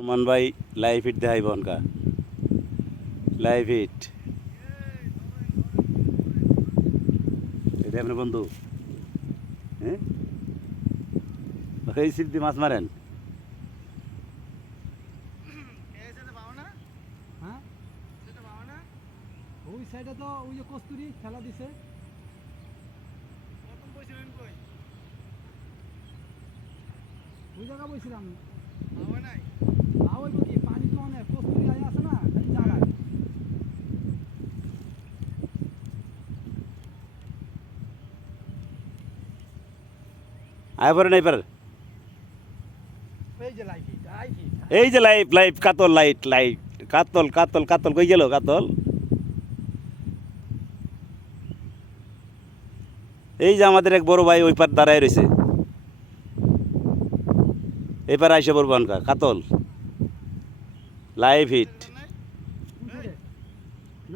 রুমান ভাই live hit দেখাইব অনকা live hit এটা আপনার বন্ধু হ্যাঁ এই সিপ দিয়ে মাছ মারেন হ্যাঁ ওই সাইডে তো ওই যে কস্তুরি খেলা দিছে ওই জায়গা বলছিলাম ওই কি পানি তো অনেক কস্তুরি আই আছে না খালি জ্বালায় আয় পরে নাই পারে এই যে লাইফি এই যে লাইভ লাইভ কাতল লাইট লাইট কাতল কাতল কাতল কই গেল কাতল এই যে আমাদের এক বড় ভাই ওই পার দাঁড়ায় রয়েছে এবার আইসে পড়বো অনকা কাতল লাইভ হিট